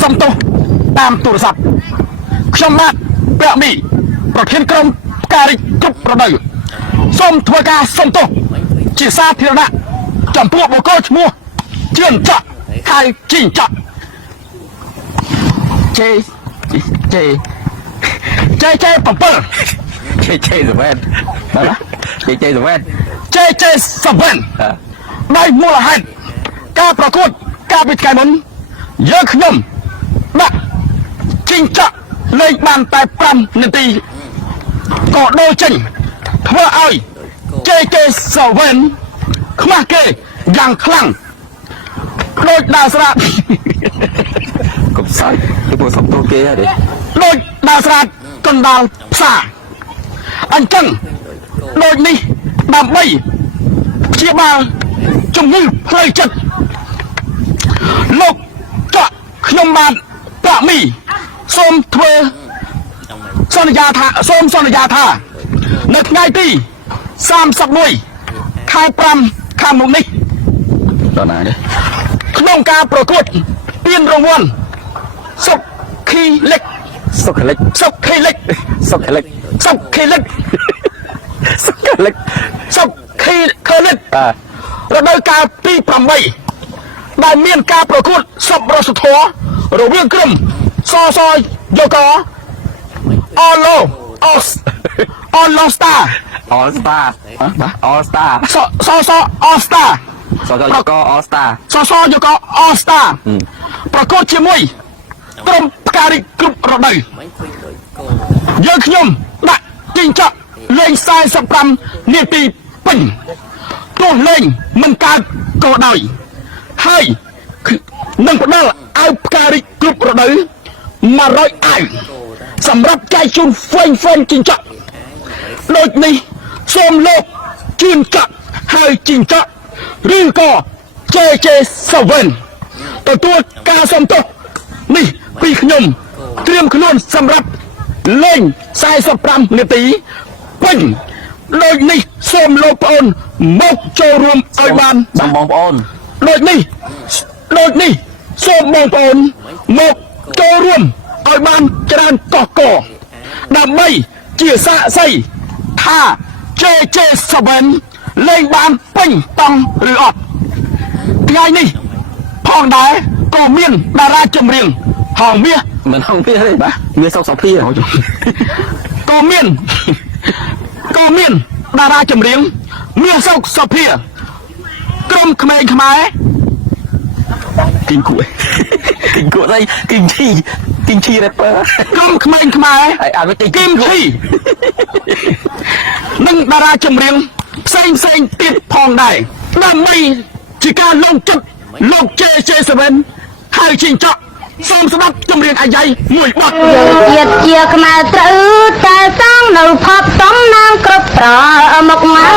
សំទោសតាមទូរស័ព្ទខ្ញុំបាទប្រាក់មីប្រធានក្រុមផ្ការិចគ្រប់រដូវសូមធ្វើការសុំទោសជាសាធារណៈចំពោះបុគ្គលឈ្មោះជឿនច័កហើយជីងច័កជេ7ជេ7បាទជេ7ដោយមូលហេតុការប្រកួតការពីថ្ងៃមុនយើងខ្ញុំដាក់ជីងច័កលេងបានតែ5នាទីក៏ដូរចេញធ្វើឲ្យ JJ7 ខ្មាស់គេយ៉ាងខ្លាំងដូចដើរស្រាតកុំសាយទៅពួកសំទោសគេហើយដូចដើរស្រាតកណ្ដាលផ្សារអញ្ចឹងដូចនេះដើម្បីព្យាបាលជំងឺផ្លូវចិត្តលោកច័កខ្ញុំបានប្រាក់មីសូមធ្វើសន្យាថានៅថ្ងៃទី31ខែ5ខាងមុខនេះដល់ណានេះក្នុងការប្រកួតពានរង្វាន់សុខីលិចរដូវកាលទី8ដែលមានការប្រកួតសប្បុរសធម៌រវាងក្រុមសយកកអឡូស្តាប្រកួតជាមួយក្រុមផ្ការិចគ្រប់រដូវយើងខ្ញុំដាក់ជីងច័កលេង45នាទីពេញទោះលេងមិនកើតក៏ដោយហើយនឹងផ្ដល់ឲ្យផ្ការិចគ្រប់រដូវ100អាវសម្រាប់ចែកជូនហ្វេងជីងច័កដូចនេះសូមលោកជឿនច័កហើយជីងច័កឬក៏ JJ7 ទទួលការសុំទោសនេះពីខ្ញុំត្រៀមខ្លួនសម្រាប់លេង45នាទីពេញដូចនេះសូមលោកប្អូនមកចូលរួមឲ្យបានបងប្អូនដូចនេះសូមបងប្អូនមកចូលរួមឲ្យបានច្រើនកកដើម្បីជាសាក្សីថា JJ7 លេងបានពេញតង់ឬអត់ថ្ងៃនេះផងដែរក៏មានតារាចម្រៀងហងមាសមិនហងមាសទេបាទមាសសុកសុភាក៏មានតារាចម្រៀងមាសសុកសុភាក្រុមក្មេងខ្មែរគីងគួយស្អីគីងឈីរ៉េពើក្រុមក្មេងខ្មែរហើយអានគីងឈីនិងតារាចម្រៀងផ្សេងទៀតផងដែរដើម្បីជាការលងចិត្តលោក JJ7 ហើយជីងច័កសូមស្ដាប់ចម្រៀងអាយ៉ៃមួយបទជាតិជាខ្មែរត្រូវតែសាងនៅភពសំណាងគ្រប់ប្រមកមក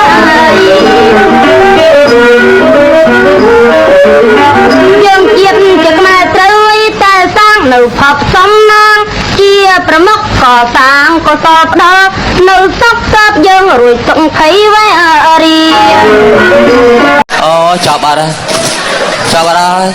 យើងជាតិជាខ្មែរត្រូវតែសាងនៅភពសំណាងជាប្រមុខកសាងកសលផ្ដល់នៅសុខសាន្តយើងរួចទុកភ័យវេរីអូចាប់បាត់ហើយ